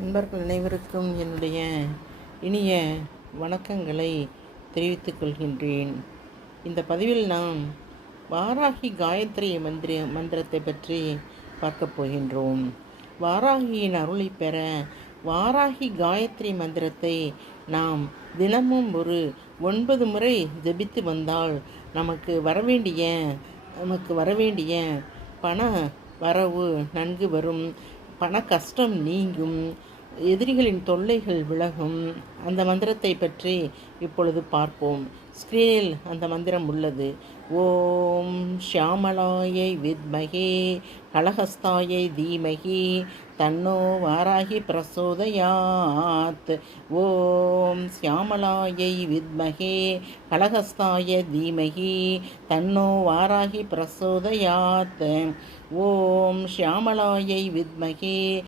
நண்பர்கள் அனைவருக்கும் என்னுடைய இனிய வணக்கங்களை தெரிவித்துக் கொள்கின்றேன். இந்த பதிவில் நாம் வாராகி காயத்ரி மந்திரத்தை பற்றி பார்க்கப் போகின்றோம். வாராகியின் அருளை பெற வாராகி காயத்ரி மந்திரத்தை நாம் தினமும் ஒரு 9 முறை ஜபித்து வந்தால் நமக்கு வரவேண்டிய பண வரவு நன்கு வரும், பண கஷ்டம் நீங்கும், எதிரிகளின் தொல்லைகள் விலகும். அந்த மந்திரத்தை பற்றி இப்பொழுது பார்ப்போம். ஸ்க்ரீனில் அந்த மந்திரம் உள்ளது. ஓம் ஷியாமளாயை வித்மகே கலஹஸ்தாயை தீமகி தன்னோ வாராகி பிரசோதயாத். ஓம் ஷியாமளாயை வித்மகே கலஹஸ்தாய தீமகி தன்னோ வாராகி பிரசோதயாத். ஓம் ஷியாமளாயை வித்மகே